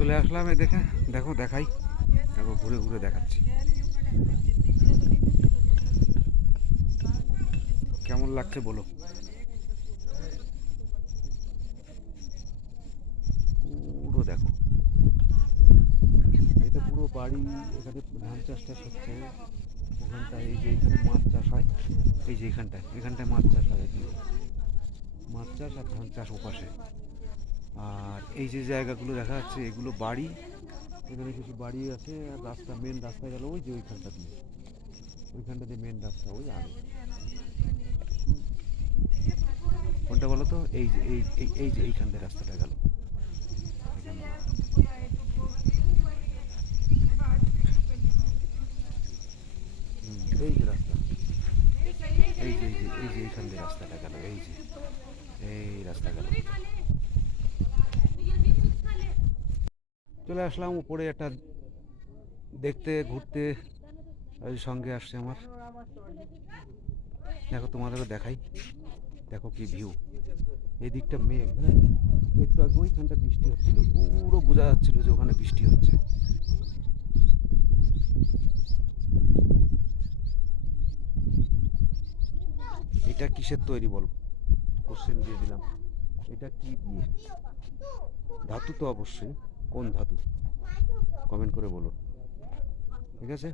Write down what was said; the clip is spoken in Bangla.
চলে আসলাম এ দেখে, দেখো দেখাই, দেখো ঘুরে ঘুরে দেখাচ্ছি কেমন লাগছে বলো। পুরো দেখো, এটা পুরো বাড়ি। এখানে ধান চাষ টাস হচ্ছে, ওখানটায় এই যে এখানে মাছ চাষ হয়, এই যে এখানটায় মাছ চাষ হয়, এই যে মাছ চাষ আর ধান চাষ ওপাশে। আর এই যে জায়গাগুলো দেখা যাচ্ছে এগুলো বাড়ি, এখানে কিছু বাড়ি আছে। আর রাস্তা, মেন রাস্তা গেল ওই যে ওইখানটা দিয়ে মেন রাস্তা ওই আগে। কোনটা বলো তো? এই যে এই যে এইখান দিয়ে রাস্তাটা গেল, এই যে রাস্তা, এই যে এইখান দিয়ে রাস্তাটা গেল, এই রাস্তা গেল। চলে আসলাম উপরে একটা দেখতে, ঘুরতে। ওই সঙ্গে আসছে আমার, দেখো তোমাদেরও দেখাই, দেখো কি ভিউ। এই দিকটা মেঘ, হ্যাঁ, একটু আগে ওইখানটা বৃষ্টি হচ্ছিল, পুরো বোঝা যাচ্ছিল যে ওখানে বৃষ্টি হচ্ছে। এটা কিসের তৈরি বল, কোশ্চেন দিয়ে দিলাম। এটা কি দিয়ে? ধাতু তো অবশ্যই। কোন ধাতু? কমেন্ট করে বলো, ঠিক আছে?